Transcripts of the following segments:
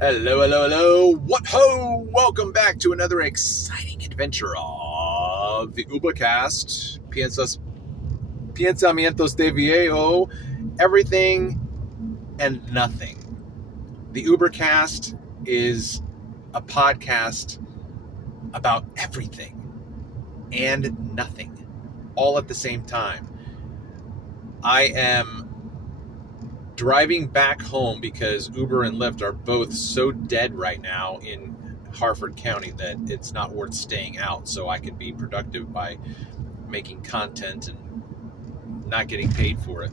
Hello, hello, hello. What ho! Welcome back to another exciting adventure of the Ubercast. Pensamientos de Viejo. Everything and nothing. The Ubercast is a podcast about everything and nothing, all at the same time. I am driving back home because Uber and Lyft are both so dead right now in Harford County that it's not worth staying out, so I can be productive by making content and not getting paid for it.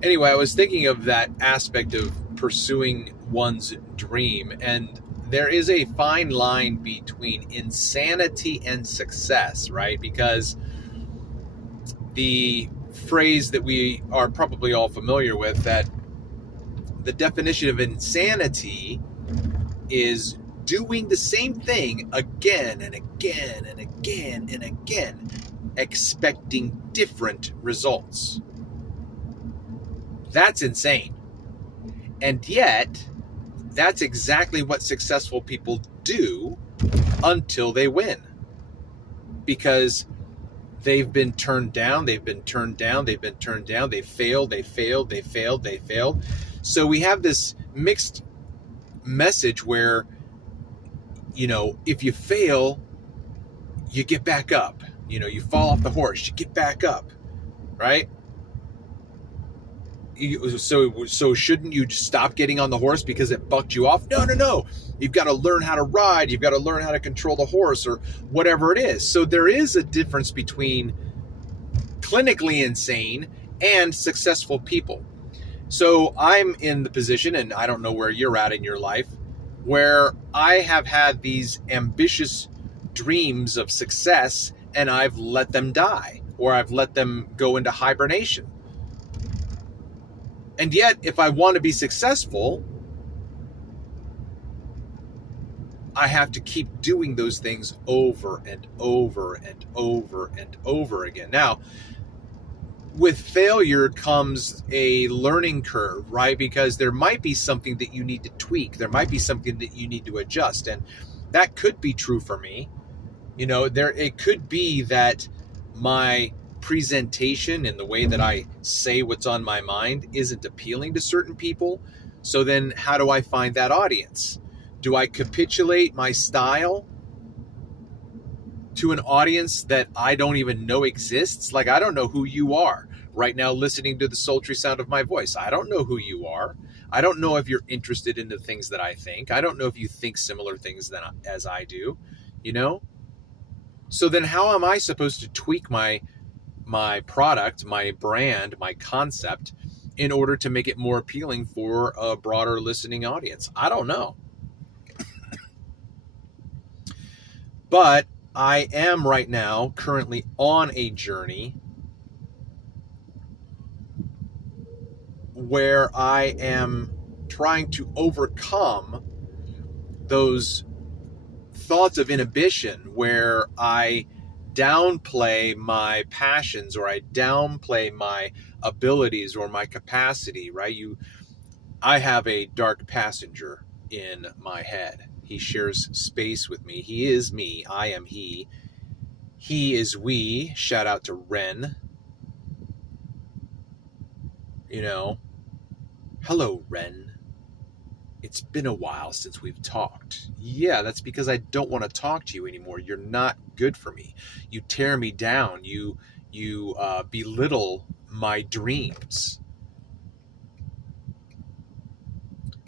Anyway, I was thinking of that aspect of pursuing one's dream, and there is a fine line between insanity and success, right? Because the phrase that we are probably all familiar with, that the definition of insanity is doing the same thing again and again and again and again, expecting different results. That's insane. And yet, that's exactly what successful people do until they win. Because they've been turned down, they've been turned down, they've been turned down, they failed. So we have this mixed message where, if you fail, you get back up. You fall off the horse, you get back up, right? So shouldn't you just stop getting on the horse because it bucked you off? No. You've got to learn how to ride. You've got to learn how to control the horse or whatever it is. So there is a difference between clinically insane and successful people. So I'm in the position, and I don't know where you're at in your life, where I have had these ambitious dreams of success and I've let them die, or I've let them go into hibernation. And yet, if I want to be successful, I have to keep doing those things over and over and over and over again. Now, with failure comes a learning curve, right? Because there might be something that you need to tweak. There might be something that you need to adjust. And that could be true for me. It could be that my presentation and the way that I say what's on my mind isn't appealing to certain people. So then how do I find that audience? Do I capitulate my style to an audience that I don't even know exists? Like, I don't know who you are right now listening to the sultry sound of my voice. I don't know who you are. I don't know if you're interested in the things that I think. I don't know if you think similar things as I do, So then how am I supposed to tweak my product, my brand, my concept in order to make it more appealing for a broader listening audience? I don't know. But I am right now currently on a journey where I am trying to overcome those thoughts of inhibition where I downplay my passions, or I downplay my abilities or my capacity, right? I have a dark passenger in my head. He shares space with me. He is me. I am he. He is we. Shout out to Ren. Hello, Ren. It's been a while since we've talked. Yeah, that's because I don't want to talk to you anymore. You're not good for me. You tear me down. You belittle my dreams.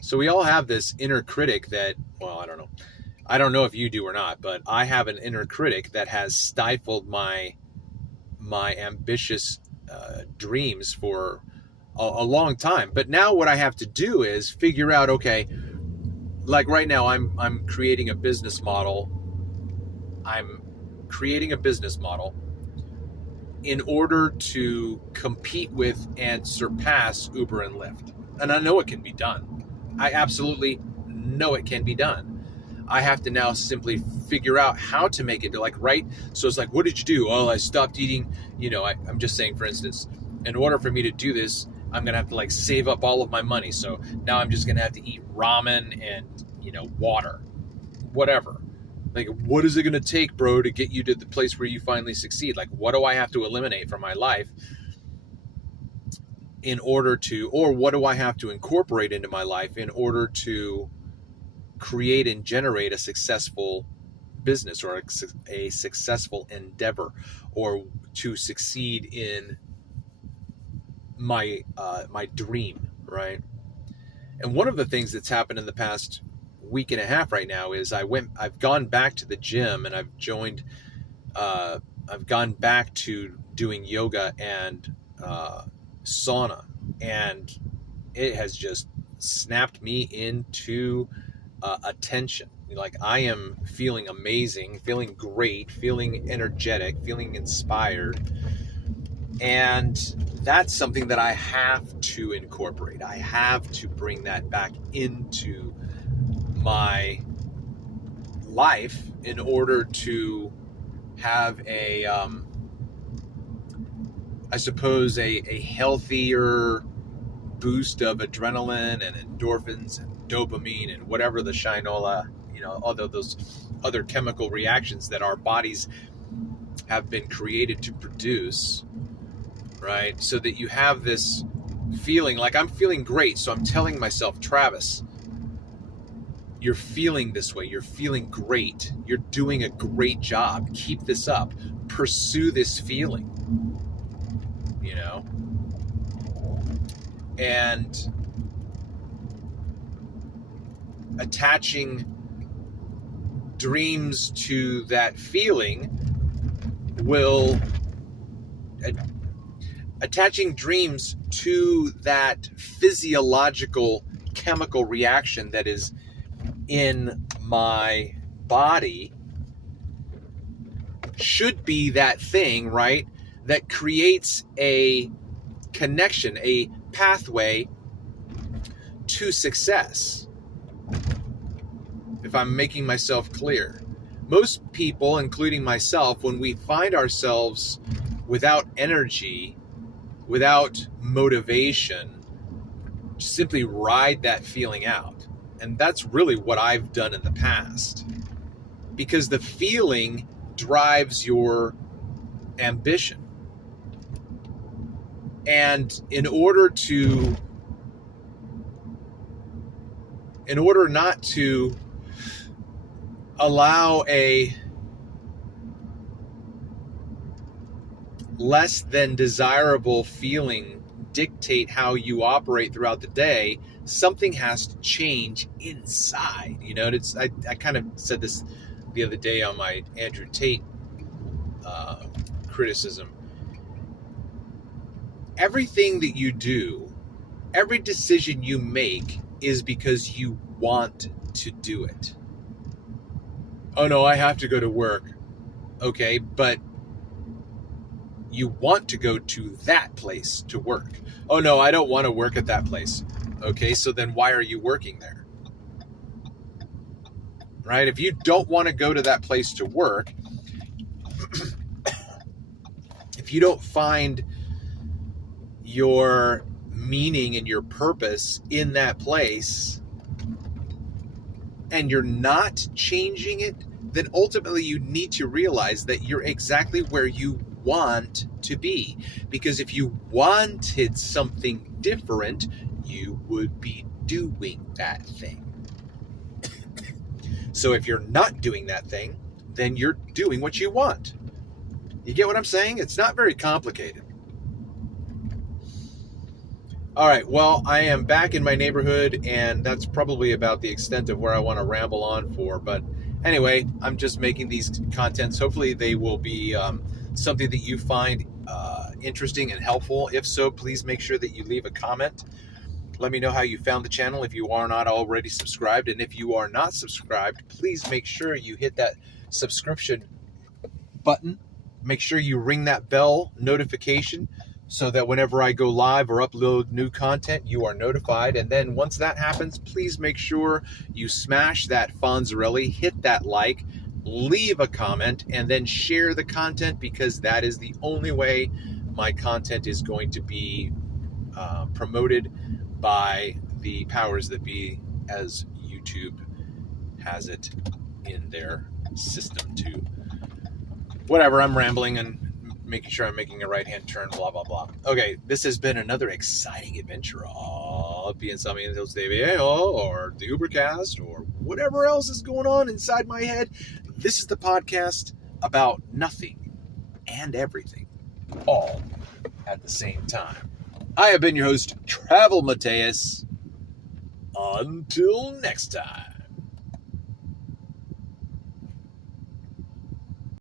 So we all have this inner critic that, I don't know. I don't know if you do or not, but I have an inner critic that has stifled my ambitious dreams for a long time. But now what I have to do is figure out, okay, like right now I'm creating a business model. I'm creating a business model in order to compete with and surpass Uber and Lyft. And I know it can be done. I absolutely know it can be done. I have to now simply figure out how to make it right. So it's like, what did you do? Oh, I stopped eating. I'm just saying, for instance, in order for me to do this, I'm going to have to like save up all of my money. So now I'm just going to have to eat ramen and, water, whatever. Like, what is it going to take, bro, to get you to the place where you finally succeed? Like, what do I have to eliminate from my life in order to, or what do I have to incorporate into my life in order to create and generate a successful business or a successful endeavor, or to succeed in my dream, right? And one of the things that's happened in the past week and a half right now is I've gone back to the gym, and I've gone back to doing yoga and sauna, and it has just snapped me into attention. Like, I am feeling amazing, feeling great, feeling energetic, feeling inspired. And that's something that I have to incorporate. I have to bring that back into my life in order to have a healthier boost of adrenaline and endorphins and dopamine and whatever the shinola, although those other chemical reactions that our bodies have been created to produce, right? So that you have this feeling like, I'm feeling great. So I'm telling myself, Travis, you're feeling this way. You're feeling great. You're doing a great job. Keep this up. Pursue this feeling, and attaching dreams to that feeling attaching dreams to that physiological chemical reaction that is in my body should be that thing, right, that creates a connection, a pathway to success. If I'm making myself clear, most people, including myself, when we find ourselves without energy, without motivation, simply ride that feeling out. And that's really what I've done in the past, because the feeling drives your ambition. And in order not to allow a less than desirable feeling dictate how you operate throughout the day, something has to change inside. I kind of said this the other day on my Andrew Tate criticism. Everything that you do, every decision you make is because you want to do it. Oh no, I have to go to work. Okay, but you want to go to that place to work. Oh no, I don't want to work at that place. Okay, so then why are you working there? Right? If you don't want to go to that place to work, if you don't find your meaning and your purpose in that place, and you're not changing it, then ultimately you need to realize that you're exactly where you want to be. Because if you wanted something different, you would be doing that thing. So if you're not doing that thing, then you're doing what you want. You get what I'm saying? It's not very complicated. All right, well, I am back in my neighborhood, and that's probably about the extent of where I want to ramble on for. But anyway, I'm just making these contents. Hopefully they will be something that you find interesting and helpful. If so, please make sure that you leave a comment. Let me know how you found the channel if you are not already subscribed. And if you are not subscribed, please make sure you hit that subscription button. Make sure you ring that bell notification so that whenever I go live or upload new content, you are notified. And then once that happens, please make sure you smash that Fonzarelli, hit that like, leave a comment, and then share the content, because that is the only way my content is going to be promoted by the powers that be, as YouTube has it in their system too. Whatever, I'm rambling and making sure I'm making a right-hand turn, blah, blah, blah. Okay, this has been another exciting adventure of Pensamientos de Viejo, or the Ubercast, or whatever else is going on inside my head. This is the podcast about nothing and everything, all at the same time. I have been your host, Travel Mateus. Until next time.